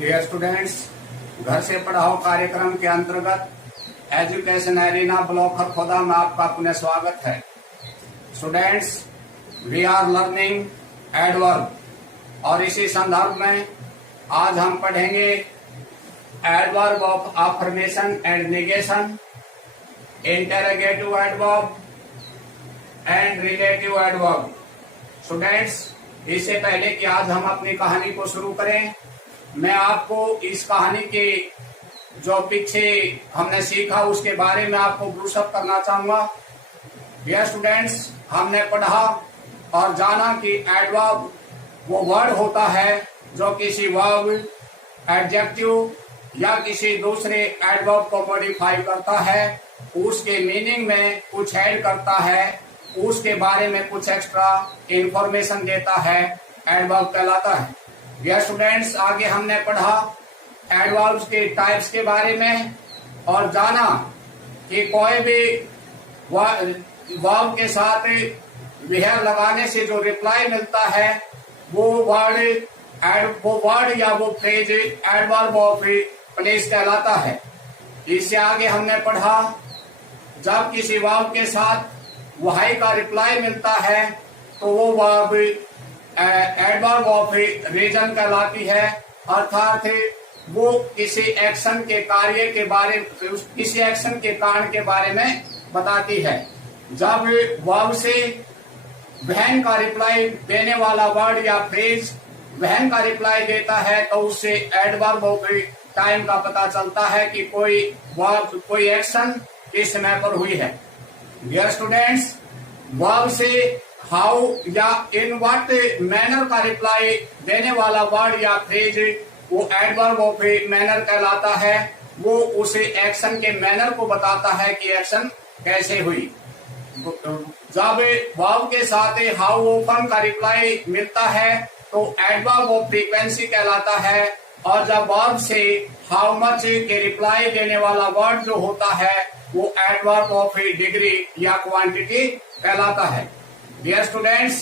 Dear students, घर से पढ़ाओ कार्यक्रम के अंतर्गत एजुकेशन एरिना ब्लॉक खरखोदा में आपका पुनः स्वागत है। Students, we are learning adverb और इसी संदर्भ में आज हम पढ़ेंगे adverb of affirmation and negation, interrogative adverb and relative adverb. Students, इससे पहले कि आज हम अपनी कहानी को शुरू करें, मैं आपको इस कहानी के जो पीछे हमने सीखा उसके बारे में आपको ब्रूशअप करना चाहूंगा। डियर स्टूडेंट्स, हमने पढ़ा और जाना कि एडवर्ब वो वर्ड होता है जो किसी वर्ब, एडजेक्टिव या किसी दूसरे एडवर्ब को मॉडिफाई करता है, उसके मीनिंग में कुछ ऐड करता है, उसके बारे में कुछ एक्स्ट्रा इंफॉर्मेशन देता है, एडवर्ब कहलाता है। डियर स्टूडेंट्स, आगे हमने पढ़ा एडवर्ब्स के टाइप्स के बारे में और जाना कि कोई भी वर्ब के साथ वेयर लगाने से जो रिप्लाई मिलता है वो वर्ड या वो फ्रेज एडवर्ब ऑफ प्लेस कहलाता है। इससे आगे हमने पढ़ा जब किसी वर्ब के साथ वहाई का रिप्लाई मिलता है तो वो वर्ब एडवर्ब ऑफ रीजन कहलाती है, अर्थात वो किसी एक्शन के कार्य के बारे, किसी एक्शन के कारण के बारे में बताती है। जब वर्ब से वहन का रिप्लाई देने वाला वर्ड या फ्रेज वहन का रिप्लाई देता है तो उससे एडवर्ब ऑफ टाइम का पता चलता है कि कोई वर्ब, कोई एक्शन किस समय पर हुई है। डियर स्टूडेंट्स, वर्ब से हाउ या इन व्हाट मैनर का रिप्लाई देने वाला वर्ड या फ्रेज वो एडवर्ब ऑफ मैनर कहलाता है। वो उसे एक्शन के मैनर को बताता है कि एक्शन कैसे हुई। जब वर्ब के साथ हाउ ऑफन का रिप्लाई मिलता है तो एडवर्ब ऑफ फ्रीक्वेंसी कहलाता है, और जब वर्ब से हाउ मच के रिप्लाई देने वाला वर्ड जो होता है वो एडवर्ब ऑफ डिग्री या क्वांटिटी कहलाता है। डियर स्टूडेंट्स,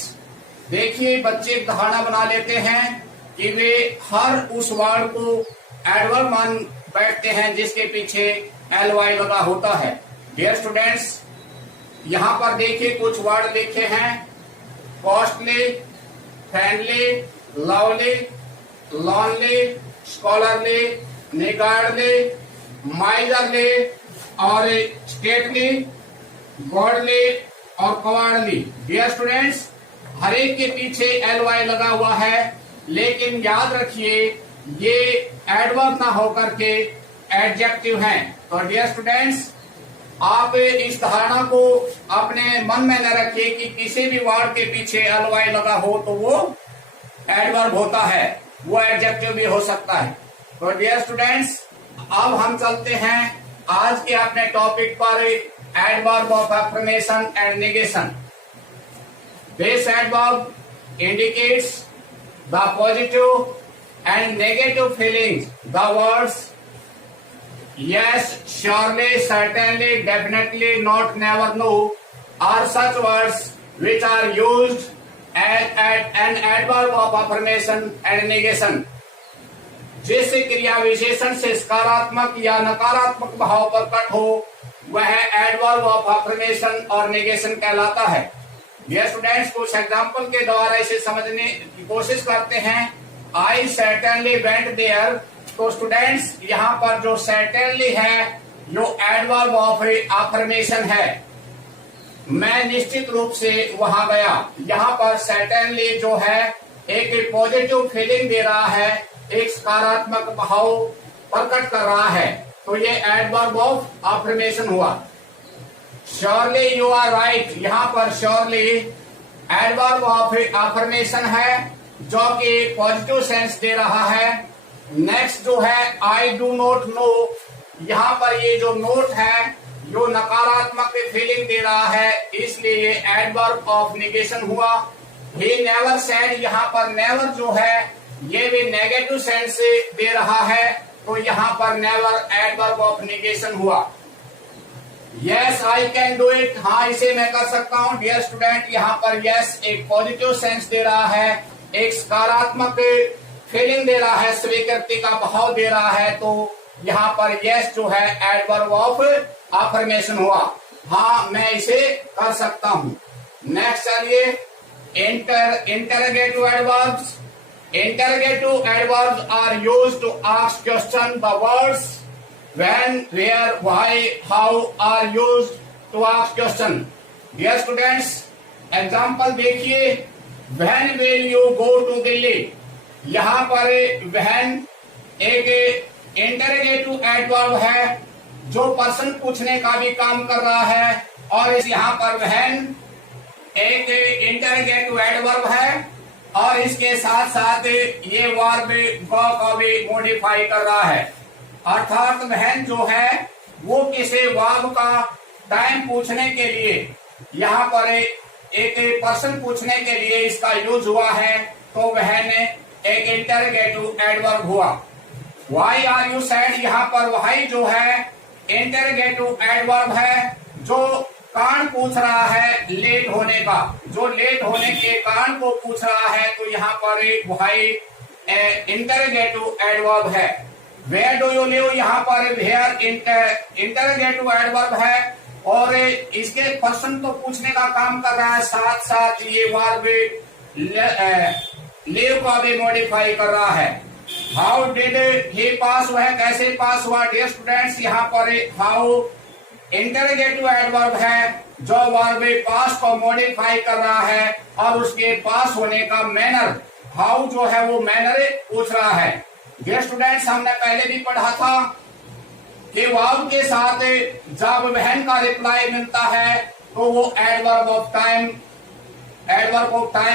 देखिए बच्चे एक धारणा बना लेते हैं कि वे हर उस वर्ड को एडवर्ब मान बैठते हैं जिसके पीछे ly लगा होता है। डियर स्टूडेंट्स, यहाँ पर देखिए कुछ वर्ड लिखे हैं, costly, friendly, lovely, lonely, scholarly, niggardly, miserly और स्टेटली, गॉडली और कवार्डली। डियर स्टूडेंट्स, हर एक के पीछे ly लगा हुआ है, लेकिन याद रखिए ये एडवर्ब ना होकर के एडजेक्टिव हैं। तो डियर स्टूडेंट्स, आप इस धारणा को अपने मन में न रखिए कि किसी भी वर्ड के पीछे ly लगा हो तो वो एडवर्ब होता है, वो एडजेक्टिव भी हो सकता है। तो डियर स्टूडेंट्स, अब हम चलते हैं आज के अपने टॉपिक पर, adverb of affirmation and negation. This adverb indicates the positive and negative feelings. The words yes, surely, certainly, definitely, not, never, no are such words which are used as an adverb of affirmation and negation। जिस क्रिया विशेषण से सकारात्मक या नकारात्मक भाव प्रकट हो वह एडवर्ब ऑफ अफर्मेशन और नेगेशन कहलाता है। डियर स्टूडेंट्स, कुछ एग्जांपल के द्वारा इसे समझने की कोशिश करते हैं। I certainly went there। तो स्टूडेंट्स, यहाँ पर जो सर्टेनली है जो एडवर्ब ऑफ अफर्मेशन है, मैं निश्चित रूप से वहां गया। यहाँ पर सर्टेनली जो है एक पॉजिटिव फीलिंग दे रहा है, एक सकारात्मक भाव प्रकट कर रहा है, तो ये एडवर्ब ऑफ अफर्मेशन हुआ। श्योरली यू आर राइट, यहाँ पर श्योरली एडवर्ब ऑफ अफर्मेशन है जो कि पॉजिटिव सेंस दे रहा है। नेक्स्ट जो है आई डू नॉट नो, यहाँ पर ये जो नोट है जो नकारात्मक फीलिंग दे रहा है, इसलिए ये एडवर्ब ऑफ नेगेशन हुआ। ही नेवर सेड, यहाँ पर नेवर जो है ये भी नेगेटिव सेंस दे रहा है, तो यहाँ पर नेवर एडवर्ब ऑफ नेगेशन हुआ। Yes I can do it, हाँ इसे मैं कर सकता हूँ। डियर स्टूडेंट, यहाँ पर यस एक पॉजिटिव सेंस दे रहा है, एक सकारात्मक फीलिंग दे रहा है, स्वीकृति का भाव दे रहा है, तो यहाँ पर यस जो है एडवर्ब ऑफ अफर्मेशन हुआ। हाँ मैं इसे कर सकता हूं। नेक्स्ट चलिए interrogative adverbs. Interrogative adverbs are used to ask question. The words when, where, why, how are used to ask question. Dear students, example देखिए, when will you go to Delhi? यहाँ पर when एक interrogative adverb है जो person पूछने का भी काम कर रहा है, और इस यहाँ पर when एक इंटरोगेटिव एडवर्ब है और इसके साथ साथ ये वर्ब गो को भी मॉडिफाई कर रहा है। अर्थात वहन जो है वो किसी वर्ब का टाइम पूछने के लिए, यहाँ पर एक पर्सन पूछने के लिए इसका यूज हुआ है, तो वहन एक इंटरोगेटिव एडवर्ब हुआ। वाई आर यू सैड, यहाँ पर वाई जो है इंटरोगेटिव एडवर्ब है जो कारण पूछ रहा है लेट होने का, जो लेट होने के कारण को पूछ रहा है, तो यहाँ पर वाई इंटरोगेटिव एडवर्ब है। वेयर डू यू लिव, यहाँ पर वेयर इंटरोगेटिव एडवर्ब है और इसके पर्सन तो पूछने का काम कर रहा है, साथ साथ ये वर्ब लिव को भी मॉडिफाई कर रहा है। हाउ डिड ही पास, वह कैसे पास हुआ। डियर स्टूडेंट्स, यहाँ पर हाउ इंटरोगेटिव एडवर्ब है जो वर्ब पास को मॉडिफाई कर रहा है और उसके पास होने का मैनर, हाउ जो है वो मैनर पूछ रहा है। डियर स्टूडेंट्स, हमने पहले भी पढ़ा था कि वर्ब के साथ जब वहन का रिप्लाई मिलता है तो वो एडवर्ब ऑफ टाइम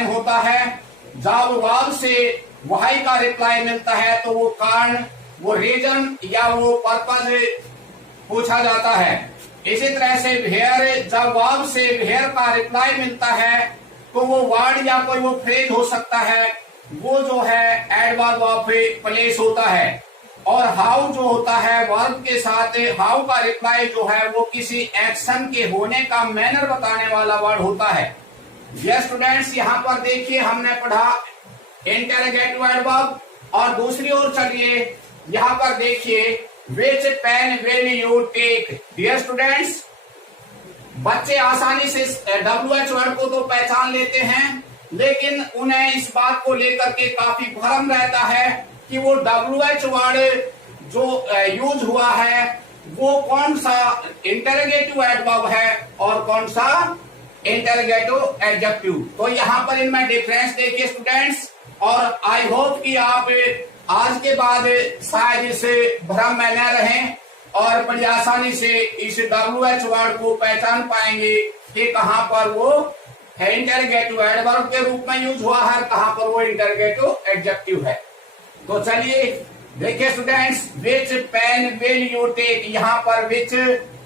होता है। जब वर्ब से वाई का रिप्लाई मिलता है तो वो कारण, वो रीजन या वो पर्पज पूछा जाता है। इसी तरह से वेयर, जब वर्ब से वेयर का रिप्लाई मिलता है तो वो वर्ड या कोई वो फ्रेज हो सकता है, वो जो है एडवर्ब ऑफ प्लेस होता है। और हाउ जो होता है वर्ब के साथ हाउ का रिप्लाई जो है वो किसी एक्शन के होने का मैनर बताने वाला वर्ड होता है। ये स्टूडेंट्स, यहाँ पर देखिए हमने पढ़ा इंटरोगेटिव एडवर्ब, और दूसरी ओर चलिए यहाँ पर देखिए Which pen will you take? Dear students, बच्चे आसानी से WH वर्ड को तो पहचान लेते हैं, लेकिन उन्हें इस बात को लेकर के काफी भ्रम रहता है कि वो WH वर्ड जो यूज हुआ है वो कौन सा इंटरोगेटिव एडवर्ब है और कौन सा इंटरोगेटिव एडजेक्टिव। तो यहाँ पर इनमें डिफरेंस देखिए स्टूडेंट्स, और आई होप कि आप आज के बाद शायद इस भ्रम में न रहें और बड़ी आसानी से इस WH वर्ड को पहचान पाएंगे कि कहाँ पर वो इंटरोगेटिव एडवर्ब के रूप में यूज हुआ है, कहाँ पर वो इंटरोगेटिव एडजेक्टिव है। तो चलिए देखिए students, which pen will you take, यहाँ पर विच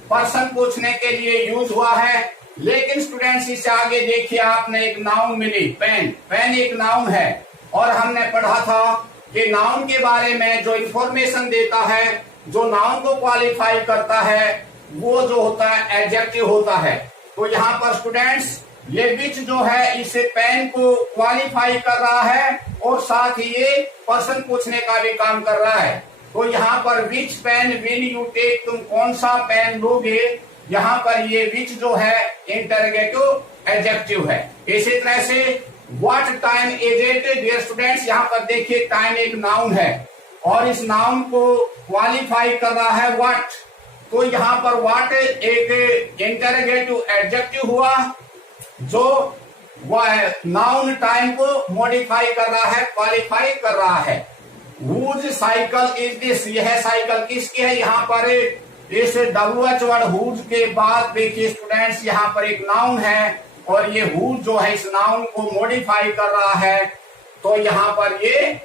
पर्सन पूछने के लिए यूज हुआ है, लेकिन स्टूडेंट्स इससे आगे देखिए आपने एक नाउन मिली, पेन। पेन एक नाउन है और हमने पढ़ा था कि नाउन के बारे में जो इंफॉर्मेशन देता है, जो नाउन को क्वालिफाई करता है, वो जो होता है एडजेक्टिव होता है। तो यहाँ पर स्टूडेंट्स ये विच जो है इस पेन को क्वालिफाई कर रहा है और साथ ही ये पर्सन पूछने का भी काम कर रहा है। तो यहाँ पर विच पेन विल यू टेक, तुम कौन सा पेन लोगे, यहाँ पर ये विच जो है इंटरोगेटिव एडजेक्टिव है। इसी तरह से what time is it, dear students, यहाँ पर देखिए टाइम एक नाउन है और इस नाउन को क्वालिफाई कर रहा है व्हाट, तो यहाँ पर व्हाट एक इंटरोगेटिव एडजेक्टिव हुआ जो नाउन टाइम को मॉडिफाई कर रहा है, क्वालिफाई कर रहा है। हुज साइकिल इज दिस, यह साइकिल किसकी है, यहाँ पर इस WH वर्ड हुज के बाद देखिए स्टूडेंट्स यहाँ पर एक नाउन है और ये हुज जो है इस नाउन को मॉडिफाई कर रहा है, तो यहाँ पर ये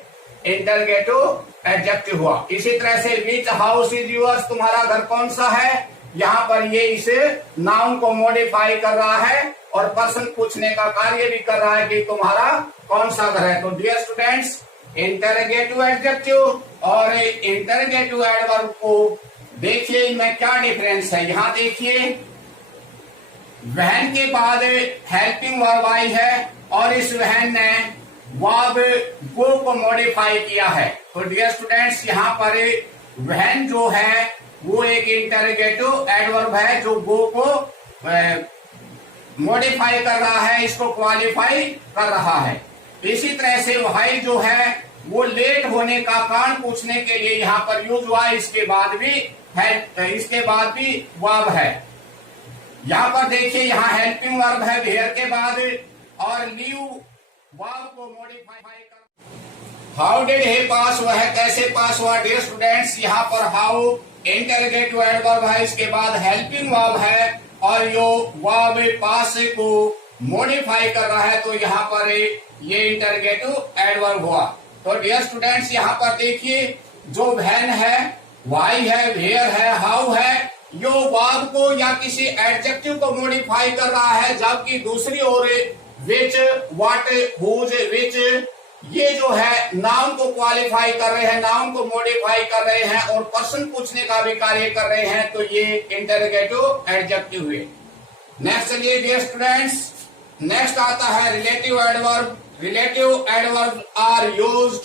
इंटरोगेटिव एडजेक्टिव हुआ। इसी तरह से विच हाउस इज योर्स, तुम्हारा घर कौन सा है, यहाँ पर ये इसे नाउन को मॉडिफाई कर रहा है और पर्सन पूछने का कार्य भी कर रहा है कि तुम्हारा कौन सा घर है। तो डियर स्टूडेंट्स, इंटरोगेटिव एडजेक्टिव और इंटरोगेटिव एडवर्ब को देखिए इनमें क्या डिफरेंस है। यहाँ देखिए वहन के बाद हेल्पिंग वर्ब आई है और इस वहन ने वर्ब गो को मॉडिफाई किया है। तो डियर स्टूडेंट्स, यहाँ पर व्हेन जो है वो एक इंटरोगेटिव एडवर्ब है जो गो को मॉडिफाई कर रहा है, इसको क्वालिफाई कर रहा है। इसी तरह से व्हाइल जो है वो लेट होने का कारण पूछने के लिए यहाँ पर यूज हुआ। इसके बाद भी वर्ब है। यहाँ पर देखिए, यहाँ हेल्पिंग वर्ब है वेयर के बाद, और लीव वर्ब को मॉडिफाई कर। हाउ डिड ही पास, वह कैसे पास हुआ। डियर स्टूडेंट्स, यहाँ पर हाउ इंटरोगेटिव एडवर्ब है, इसके बाद हेल्पिंग वर्ब है, और यो वर्ब पास को मॉडिफाई कर रहा है, तो यहाँ पर ये इंटरोगेटिव एडवर्ब हुआ। तो डियर स्टूडेंट्स, यहाँ पर देखिए, जो व्हेन है, वाई है, वेयर है, हाउ है, यो वर्ब को या किसी एडजेक्टिव को मॉडिफाई कर रहा है, जबकि दूसरी ओर विच, व्हाट, हुज, विच, ये जो है नाउन को क्वालिफाई कर रहे हैं, नाउन को मॉडिफाई कर रहे हैं और पर्सन पूछने का भी कार्य कर रहे हैं, तो ये इंटरोगेटिव एडजेक्टिव हुए। नेक्स्ट चलिए डियर स्टूडेंट्स, नेक्स्ट आता है relative adverb. Relative adverb are used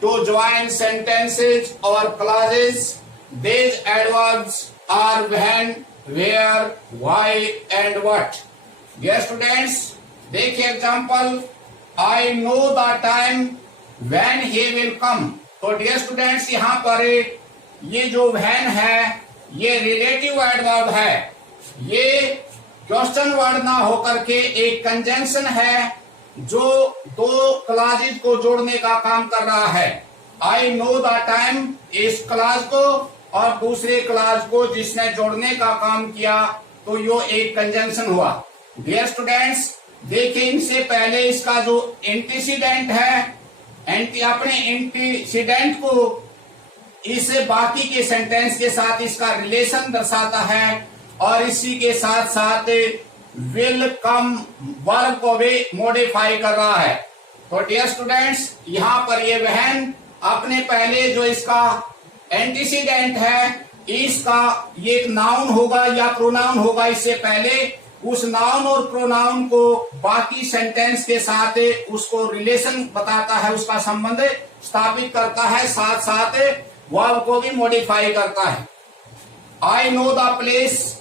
to join sentences और clauses. These adverbs are when, where, why and what. Dear students, देखिए example, I know the time when he will come. तो dear students, यहाँ पर ये जो when है ये relative adverb है। ये क्वेश्चन वर्ड ना होकर के एक कंजंक्शन है जो दो क्लॉजेज को जोड़ने का काम कर रहा है। आई नो द टाइम इस क्लॉज को और दूसरे क्लॉज को जिसने जोड़ने का काम किया, तो यो एक कंजंक्शन हुआ। डियर स्टूडेंट्स, देखिए इनसे पहले इसका जो एंटीसीडेंट है, अपने एंटीसीडेंट को इस बाकी के सेंटेंस के साथ इसका रिलेशन दर्शाता है, और इसी के साथ साथ विल कम वर्ब को भी मॉडिफाई कर रहा है। तो डियर स्टूडेंट्स, यहाँ पर ये बहन अपने पहले जो इसका एंटीसीडेंट है, इसका ये एक नाउन होगा या प्रोनाउन होगा, इससे पहले उस नाउन और प्रोनाउन को बाकी सेंटेंस के साथ उसको रिलेशन बताता है, उसका संबंध स्थापित करता है, साथ साथ वर्ब को भी मॉडिफाई करता है। I know the place.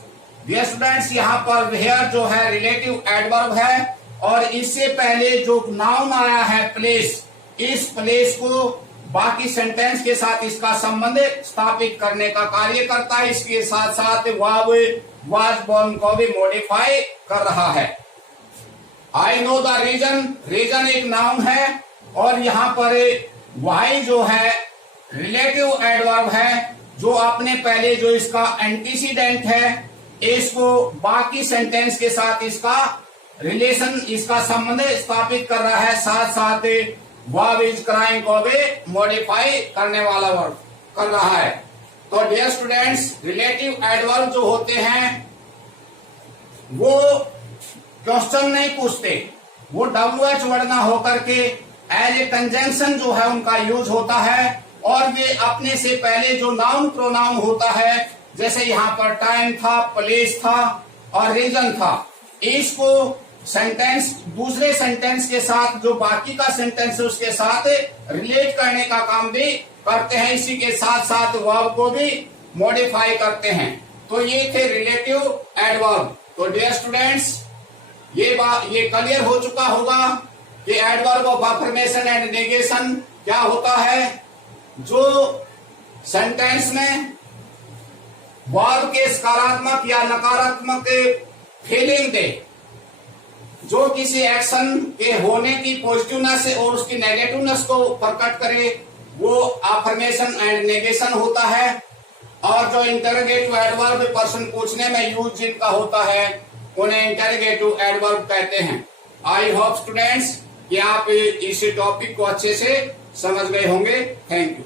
Dear students, यहाँ पर वेयर जो है रिलेटिव एडवर्ब है, और इससे पहले जो नाउन आया है प्लेस, इस प्लेस को बाकी सेंटेंस के साथ इसका संबंध स्थापित करने का कार्य करता है। इसके साथ साथ वर्ब वाज बोर्न को भी मॉडिफाई कर रहा है। I know the reason. Reason एक नाउन है, और यहाँ पर वाई जो है रिलेटिव एडवर्ब है, जो अपने पहले जो इसका एंटीसीडेंट है, इसको बाकी सेंटेंस के साथ इसका रिलेशन, इसका संबंध स्थापित कर रहा है, साथ साथ वर्ब इज क्राइंग को भी मॉडिफाई करने वाला वर्ब कर रहा है। तो डियर स्टूडेंट्स, रिलेटिव एडवर्ब जो होते हैं वो क्वेश्चन नहीं पूछते, वो WH वर्ड ना होकर के एज ए कंजंक्शन जो है उनका यूज होता है, और वे अपने से पहले जो नाउन प्रोनाउन होता है, जैसे यहाँ पर टाइम था, प्लेस था और रीजन था, इसको सेंटेंस दूसरे सेंटेंस के साथ जो बाकी का सेंटेंस है उसके साथ रिलेट करने का काम भी करते हैं, इसी के साथ साथ वर्ब को भी मॉडिफाई करते हैं। तो ये थे रिलेटिव एडवर्ब। तो डियर स्टूडेंट्स, ये क्लियर हो चुका होगा कि adverb of affirmation and negation क्या होता है। जो सेंटेंस में वर्ब के सकारात्मक या नकारात्मक फीलिंग दे, जो किसी एक्शन के होने की पॉजिटिवनेस और उसकी नेगेटिवनेस को प्रकट करे, वो अफर्मेशन एंड नेगेशन होता है। और जो इंटरोगेटिव एडवर्ब पर्सन पूछने में यूज जिनका होता है, उन्हें इंटरोगेटिव एडवर्ब कहते हैं। आई होप स्टूडेंट्स कि आप इस टॉपिक को अच्छे से समझ गए होंगे। Thank you.